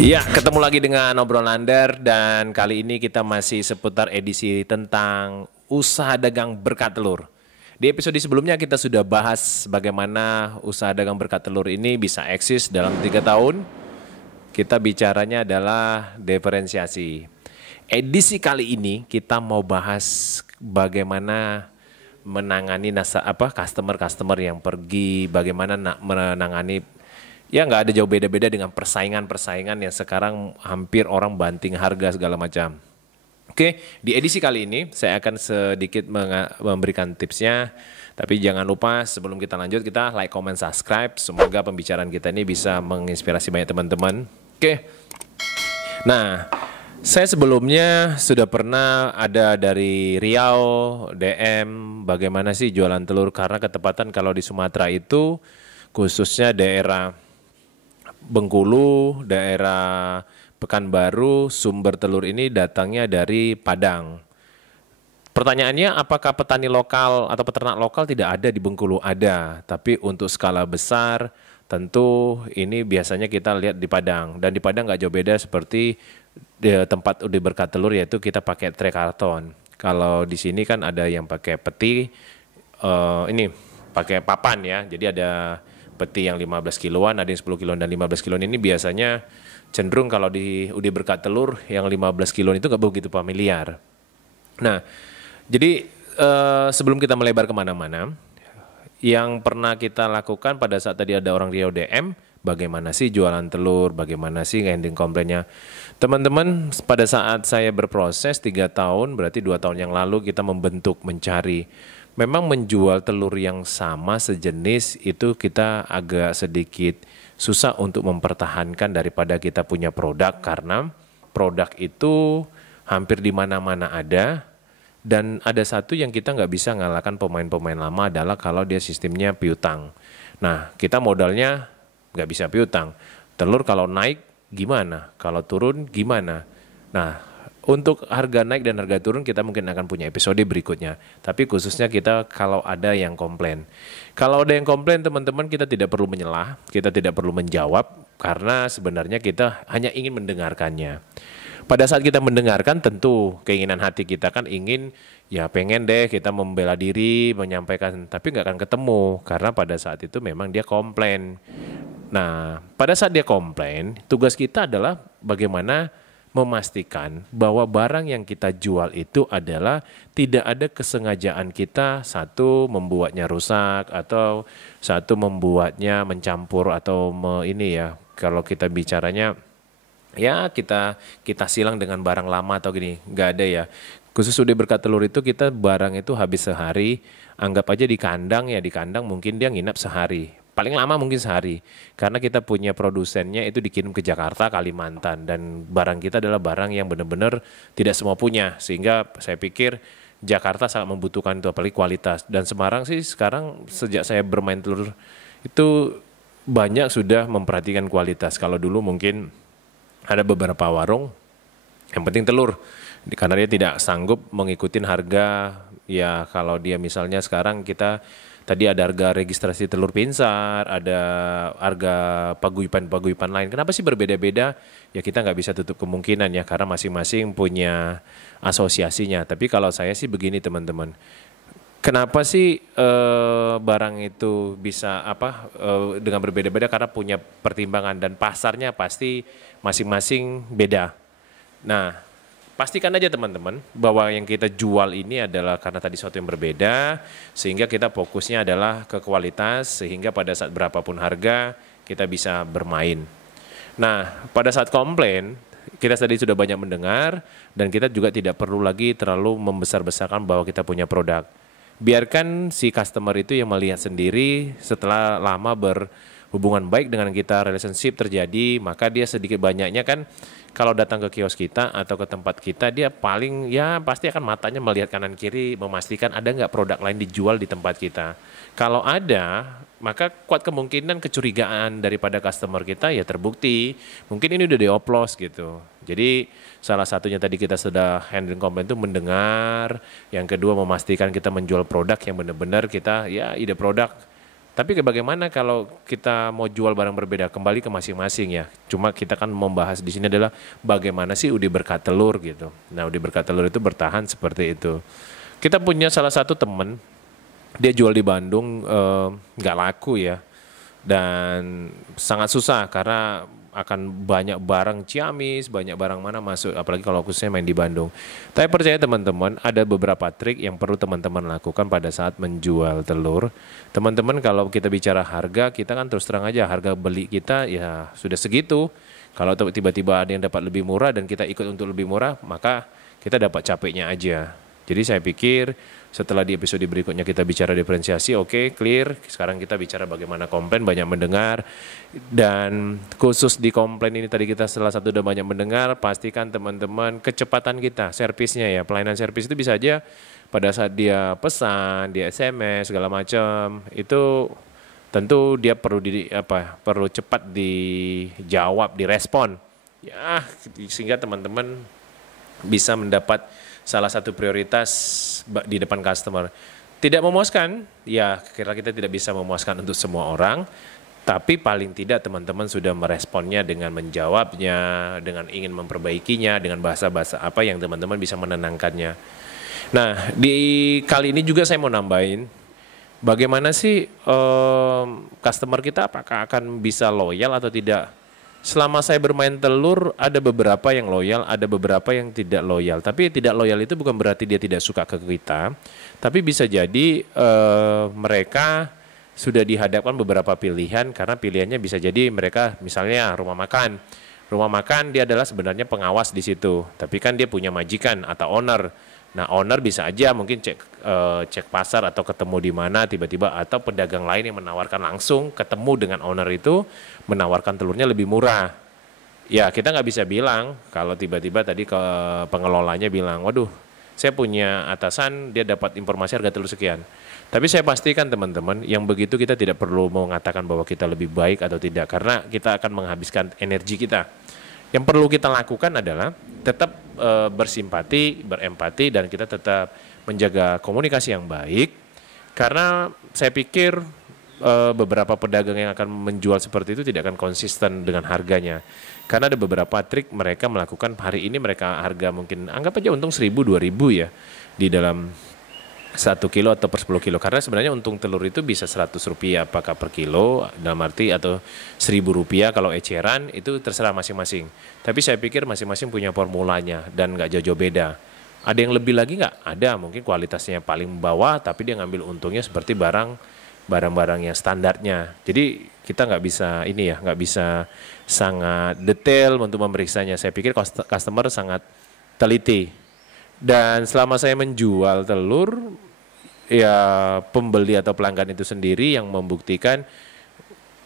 Iya, ketemu lagi dengan obrolan Lander dan kali ini kita masih seputar edisi tentang usaha dagang berkat telur. Di episode sebelumnya kita sudah bahas bagaimana usaha dagang berkat telur ini bisa eksis dalam 3 tahun. Kita bicaranya adalah diferensiasi. Edisi kali ini kita mau bahas bagaimana menangani customer-customer yang pergi, bagaimana menangani. Ya nggak ada jauh beda-beda dengan persaingan-persaingan yang sekarang hampir orang banting harga segala macam. Oke, di edisi kali ini saya akan sedikit memberikan tipsnya. Tapi jangan lupa sebelum kita lanjut kita like, comment, subscribe. Semoga pembicaraan kita ini bisa menginspirasi banyak teman-teman. Oke, nah saya sebelumnya sudah pernah ada dari Riau, DM, bagaimana sih jualan telur. Karena ketepatan kalau di Sumatera itu khususnya daerah Bengkulu, daerah Pekanbaru, sumber telur ini datangnya dari Padang. Pertanyaannya, apakah petani lokal atau peternak lokal tidak ada di Bengkulu? Ada, tapi untuk skala besar tentu ini biasanya kita lihat di Padang. Dan di Padang nggak jauh beda seperti di tempat udah berkat telur, yaitu kita pakai tray karton. Kalau di sini kan ada yang pakai peti, ini pakai papan ya, jadi ada peti yang 15 kiloan, ada yang 10 kiloan dan 15 kiloan ini biasanya cenderung kalau di UD Berkat Telur yang 15 kiloan itu nggak begitu familiar. Nah, jadi sebelum kita melebar kemana-mana, yang pernah kita lakukan pada saat tadi ada orang Riau DM, bagaimana sih jualan telur, bagaimana sih handling komplainnya. Teman-teman, pada saat saya berproses 3 tahun, berarti 2 tahun yang lalu kita mencari. Memang menjual telur yang sama sejenis itu kita agak sedikit susah untuk mempertahankan daripada kita punya produk, karena produk itu hampir di mana-mana ada. Dan ada satu yang kita nggak bisa ngalahkan pemain-pemain lama adalah kalau dia sistemnya piutang. Nah, kita modalnya nggak bisa piutang. Telur kalau naik gimana? Kalau turun gimana? Nah, untuk harga naik dan harga turun kita mungkin akan punya episode berikutnya. Tapi khususnya kita kalau ada yang komplain. Kalau ada yang komplain teman-teman, kita tidak perlu menyelah, kita tidak perlu menjawab, karena sebenarnya kita hanya ingin mendengarkannya. Pada saat kita mendengarkan tentu keinginan hati kita kan ingin, ya pengen deh kita membela diri, menyampaikan, tapi nggak akan ketemu. Karena pada saat itu memang dia komplain. Nah, pada saat dia komplain, tugas kita adalah bagaimana memastikan bahwa barang yang kita jual itu adalah tidak ada kesengajaan kita, satu membuatnya rusak atau satu membuatnya mencampur atau ini ya, kalau kita bicaranya ya kita silang dengan barang lama atau gini, nggak ada ya. Khusus udah berkat telur itu kita barang itu habis sehari, anggap aja di kandang ya, di kandang mungkin dia nginap sehari. Paling lama mungkin sehari, karena kita punya produsennya itu dikirim ke Jakarta, Kalimantan, dan barang kita adalah barang yang benar-benar tidak semua punya, sehingga saya pikir Jakarta sangat membutuhkan itu, apalagi kualitas. Dan Semarang sih sekarang sejak saya bermain telur itu banyak sudah memperhatikan kualitas. Kalau dulu mungkin ada beberapa warung yang penting telur, karena dia tidak sanggup mengikuti harga. Ya kalau dia misalnya sekarang kita tadi ada harga registrasi telur pinsar, ada harga paguyuban lain. Kenapa sih berbeda-beda? Ya kita nggak bisa tutup kemungkinan ya, karena masing-masing punya asosiasinya. Tapi kalau saya sih begini teman-teman, kenapa sih barang itu bisa dengan berbeda-beda? Karena punya pertimbangan dan pasarnya pasti masing-masing beda. Nah, pastikan aja teman-teman bahwa yang kita jual ini adalah karena tadi sesuatu yang berbeda, sehingga kita fokusnya adalah ke kualitas, sehingga pada saat berapapun harga kita bisa bermain. Nah, pada saat komplain, kita tadi sudah banyak mendengar, dan kita juga tidak perlu lagi terlalu membesar-besarkan bahwa kita punya produk. Biarkan si customer itu yang melihat sendiri. Setelah lama berhubungan baik dengan kita, relationship terjadi, maka dia sedikit banyaknya kan kalau datang ke kios kita atau ke tempat kita, dia paling ya pasti akan matanya melihat kanan kiri, memastikan ada nggak produk lain dijual di tempat kita. Kalau ada, maka kuat kemungkinan kecurigaan daripada customer kita ya terbukti. Mungkin ini udah dioplos gitu. Jadi salah satunya tadi kita sudah handling komplain itu mendengar. Yang kedua memastikan kita menjual produk yang benar-benar kita ya ide produk Tapi bagaimana kalau kita mau jual barang berbeda, kembali ke masing-masing ya. Cuma kita kan membahas di sini adalah bagaimana sih Udi Berkat Telur gitu. Nah, Udi Berkat Telur itu bertahan seperti itu. Kita punya salah satu teman, dia jual di Bandung, nggak laku ya. Dan sangat susah karena akan banyak barang Ciamis, banyak barang mana masuk, apalagi kalau khususnya main di Bandung. Tapi percaya teman-teman, ada beberapa trik yang perlu teman-teman lakukan pada saat menjual telur. Teman-teman, kalau kita bicara harga, kita kan terus terang aja harga beli kita ya sudah segitu. Kalau tiba-tiba ada yang dapat lebih murah dan kita ikut untuk lebih murah, maka kita dapat capeknya aja. Jadi saya pikir setelah di episode berikutnya kita bicara diferensiasi, oke, clear. Sekarang kita bicara bagaimana komplain, banyak mendengar. Dan khusus di komplain ini tadi kita salah satu udah banyak mendengar, pastikan teman-teman kecepatan kita, servisnya ya, pelayanan servis itu bisa aja pada saat dia pesan, dia SMS segala macam, itu tentu dia perlu cepat dijawab, direspon. Ya, sehingga teman-teman bisa mendapat salah satu prioritas di depan customer. Tidak memuaskan, ya kira kita tidak bisa memuaskan untuk semua orang, tapi paling tidak teman-teman sudah meresponnya dengan menjawabnya, dengan ingin memperbaikinya, dengan bahasa-bahasa apa yang teman-teman bisa menenangkannya. Nah, di kali ini juga saya mau nambahin, bagaimana sih customer kita apakah akan bisa loyal atau tidak? Selama saya bermain telur, ada beberapa yang loyal, ada beberapa yang tidak loyal. Tapi tidak loyal itu bukan berarti dia tidak suka ke kita. Tapi bisa jadi mereka sudah dihadapkan beberapa pilihan, karena pilihannya bisa jadi mereka misalnya rumah makan. Rumah makan dia adalah sebenarnya pengawas di situ. Tapi kan dia punya majikan atau owner. Nah, owner bisa aja mungkin cek pasar atau ketemu di mana tiba-tiba, atau pedagang lain yang menawarkan langsung ketemu dengan owner itu menawarkan telurnya lebih murah. Ya, kita nggak bisa bilang kalau tiba-tiba tadi ke pengelolanya bilang, waduh, saya punya atasan dia dapat informasi harga telur sekian. Tapi saya pastikan teman-teman, yang begitu kita tidak perlu mengatakan bahwa kita lebih baik atau tidak, karena kita akan menghabiskan energi kita. Yang perlu kita lakukan adalah tetap bersimpati, berempati, dan kita tetap menjaga komunikasi yang baik. Karena saya pikir beberapa pedagang yang akan menjual seperti itu tidak akan konsisten dengan harganya. Karena ada beberapa trik mereka melakukan, hari ini mereka harga mungkin anggap aja untung 1.000, 2.000 ya di dalam 1 kilo atau per 10 kilo. Karena sebenarnya untung telur itu bisa Rp100 apakah per kilo, dalam arti, atau Rp1.000 kalau eceran, itu terserah masing-masing. Tapi saya pikir masing-masing punya formulanya dan nggak jauh-jauh beda. Ada yang lebih lagi nggak? Ada, mungkin kualitasnya paling bawah tapi dia ngambil untungnya seperti barang-barang yang standarnya. Jadi kita nggak bisa sangat detail untuk memeriksanya. Saya pikir customer sangat teliti. Dan selama saya menjual telur, ya pembeli atau pelanggan itu sendiri yang membuktikan,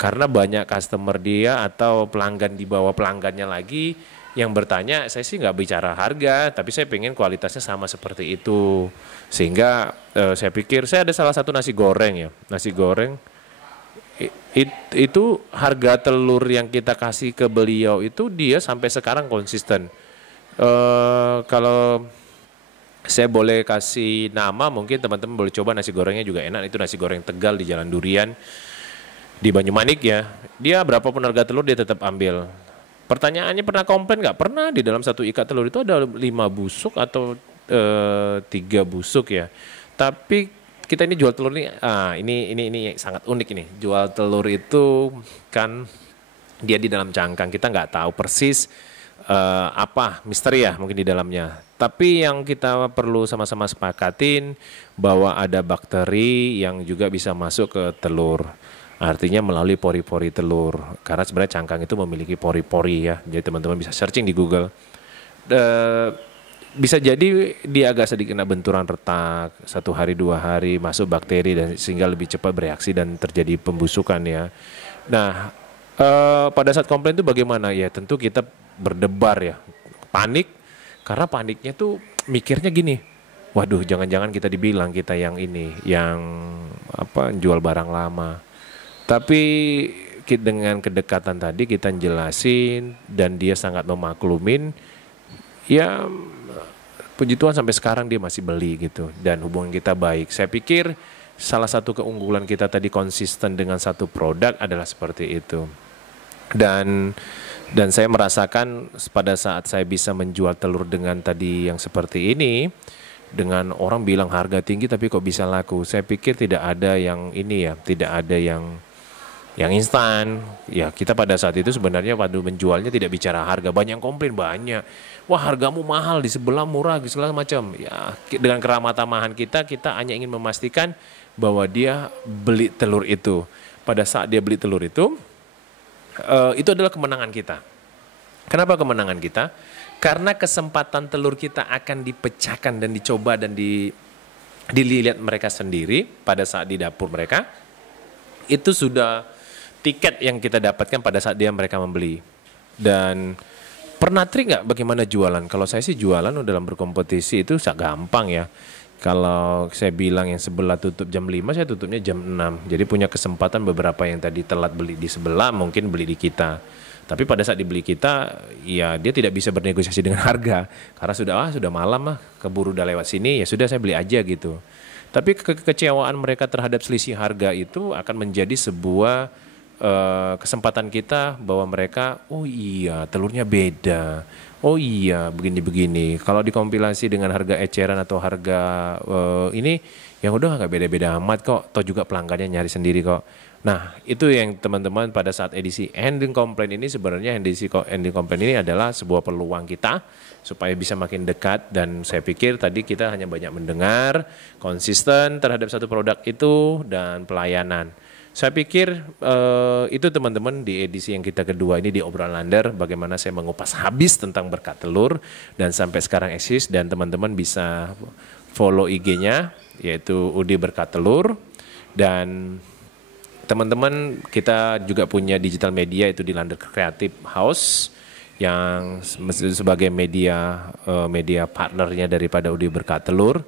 karena banyak customer dia atau pelanggan di bawah pelanggannya lagi yang bertanya, saya sih nggak bicara harga, tapi saya pengen kualitasnya sama seperti itu. Sehingga saya pikir, saya ada salah satu nasi goreng ya, nasi goreng, itu harga telur yang kita kasih ke beliau itu dia sampai sekarang konsisten. Kalau saya boleh kasih nama, mungkin teman-teman boleh coba, nasi gorengnya juga enak. Itu nasi goreng Tegal di Jalan Durian di Banyumanik ya. Dia berapapun harga telur dia tetap ambil. Pertanyaannya, pernah komplain nggak? Pernah. Di dalam satu ikat telur itu ada 5 busuk atau 3 busuk ya. Tapi kita ini jual telur ini sangat unik ini. Jual telur itu kan dia di dalam cangkang, kita nggak tahu persis apa misteri ya mungkin di dalamnya. Tapi yang kita perlu sama-sama sepakatin bahwa ada bakteri yang juga bisa masuk ke telur. Artinya melalui pori-pori telur. Karena sebenarnya cangkang itu memiliki pori-pori ya. Jadi teman-teman bisa searching di Google. Bisa jadi dia agak sedikit kena benturan retak, 1 hari 2 hari masuk bakteri, dan sehingga lebih cepat bereaksi dan terjadi pembusukan ya. Nah, pada saat komplain itu bagaimana ya? Tentu kita berdebar ya, panik. Karena paniknya tuh mikirnya gini, waduh jangan-jangan kita dibilang kita yang jual barang lama. Tapi dengan kedekatan tadi kita jelasin dan dia sangat memaklumin, ya puji Tuhan sampai sekarang dia masih beli gitu, dan hubungan kita baik. Saya pikir salah satu keunggulan kita tadi konsisten dengan satu produk adalah seperti itu. Dan saya merasakan pada saat saya bisa menjual telur dengan tadi yang seperti ini, dengan orang bilang harga tinggi tapi kok bisa laku. Saya pikir tidak ada yang ini ya, tidak ada yang instan. Ya, kita pada saat itu sebenarnya pada menjualnya tidak bicara harga. Banyak yang komplain, banyak. Wah, hargamu mahal, di sebelah murah, segala macam. Ya, dengan keramatamahan kita hanya ingin memastikan bahwa dia beli telur itu. Pada saat dia beli telur itu adalah kemenangan kita. Kenapa kemenangan kita? Karena kesempatan telur kita akan dipecahkan dan dicoba dan dilihat mereka sendiri pada saat di dapur mereka. Itu sudah tiket yang kita dapatkan pada saat mereka membeli. Dan pernah trik nggak bagaimana jualan? Kalau saya sih jualan dalam berkompetisi itu sangat gampang ya. Kalau saya bilang yang sebelah tutup jam 5, saya tutupnya jam 6. Jadi punya kesempatan beberapa yang tadi telat beli di sebelah, mungkin beli di kita. Tapi pada saat dibeli kita, ya dia tidak bisa bernegosiasi dengan harga. Karena sudah malam lah, keburu udah lewat sini, ya sudah saya beli aja gitu. Tapi kekecewaan mereka terhadap selisih harga itu akan menjadi sebuah kesempatan kita bahwa mereka, oh iya telurnya beda. Oh iya, begini-begini. Kalau dikompilasi dengan harga eceran atau harga ini, yang udah nggak beda-beda amat kok. Toh juga pelanggannya nyari sendiri kok. Nah, itu yang teman-teman pada saat edisi ending complaint ini, sebenarnya ending complaint ini adalah sebuah peluang kita supaya bisa makin dekat. Dan saya pikir tadi kita hanya banyak mendengar, konsisten terhadap satu produk itu, dan pelayanan. Saya pikir itu teman-teman di edisi yang kita kedua ini di obrolan Lander, bagaimana saya mengupas habis tentang berkat telur dan sampai sekarang eksis, dan teman-teman bisa follow IG-nya yaitu UD Berkat Telur. Dan teman-teman kita juga punya digital media itu di Lander Creative House yang sebagai media partnernya daripada UD Berkat Telur.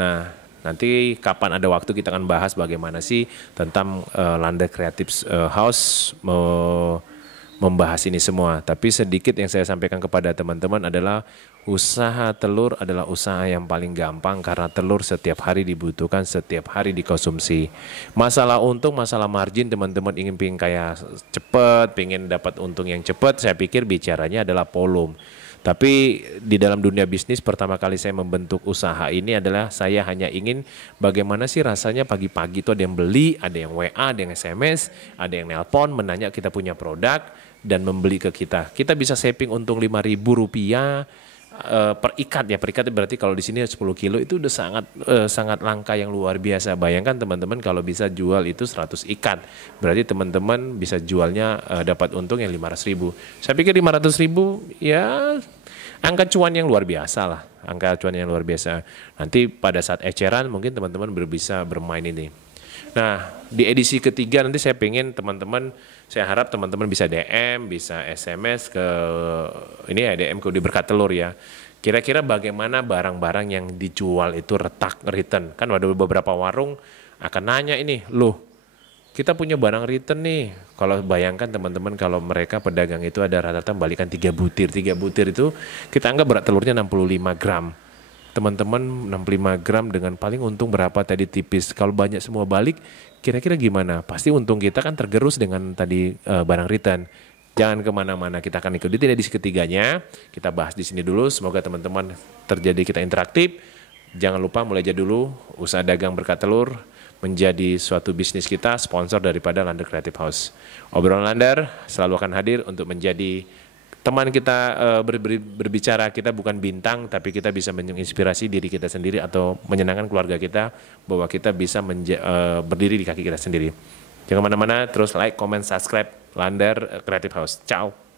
Nah, nanti kapan ada waktu kita akan bahas bagaimana sih tentang Lander Creative House membahas ini semua. Tapi sedikit yang saya sampaikan kepada teman-teman adalah usaha telur adalah usaha yang paling gampang karena telur setiap hari dibutuhkan, setiap hari dikonsumsi. Masalah untung, masalah margin, teman-teman pingin kaya cepat, pingin dapat untung yang cepat, saya pikir bicaranya adalah volume. Tapi di dalam dunia bisnis pertama kali saya membentuk usaha ini adalah saya hanya ingin bagaimana sih rasanya pagi-pagi itu ada yang beli, ada yang WA, ada yang SMS, ada yang nelpon menanya kita punya produk dan membeli ke kita. Kita bisa saving untung Rp5.000 per ikat ya. Per ikat berarti kalau di sini 10 kilo itu udah sangat langka yang luar biasa. Bayangkan teman-teman kalau bisa jual itu 100 ikat. Berarti teman-teman bisa jualnya dapat untung yang 500.000. Saya pikir 500.000 ya angka cuan yang luar biasa lah. Angka cuan yang luar biasa. Nanti pada saat eceran mungkin teman-teman bisa bermain ini. Nah, di edisi ketiga nanti saya pengen saya harap teman-teman bisa DM, bisa SMS ke ini ya, DM ke UD Berkat Telur ya. Kira-kira bagaimana barang-barang yang dijual itu retak return. Kan ada beberapa warung akan nanya ini, loh kita punya barang return nih. Kalau bayangkan teman-teman kalau mereka pedagang itu ada rata-rata balikan 3 butir. 3 butir itu kita anggap berat telurnya 65 gram. Teman-teman 65 gram dengan paling untung berapa tadi tipis. Kalau banyak semua balik, kira-kira gimana? Pasti untung kita kan tergerus dengan tadi barang return. Jangan kemana-mana, kita akan ikuti edisi ketiganya. Kita bahas di sini dulu. Semoga teman-teman terjadi kita interaktif. Jangan lupa mulai aja dulu usaha dagang berkat telur menjadi suatu bisnis kita, sponsor daripada Lander Creative House. Obrolan Lander selalu akan hadir untuk menjadi teman kita berbicara. Kita bukan bintang, tapi kita bisa menginspirasi diri kita sendiri atau menyenangkan keluarga kita bahwa kita bisa berdiri di kaki kita sendiri. Jangan kemana-mana, terus like, comment, subscribe Lander Creative House. Ciao.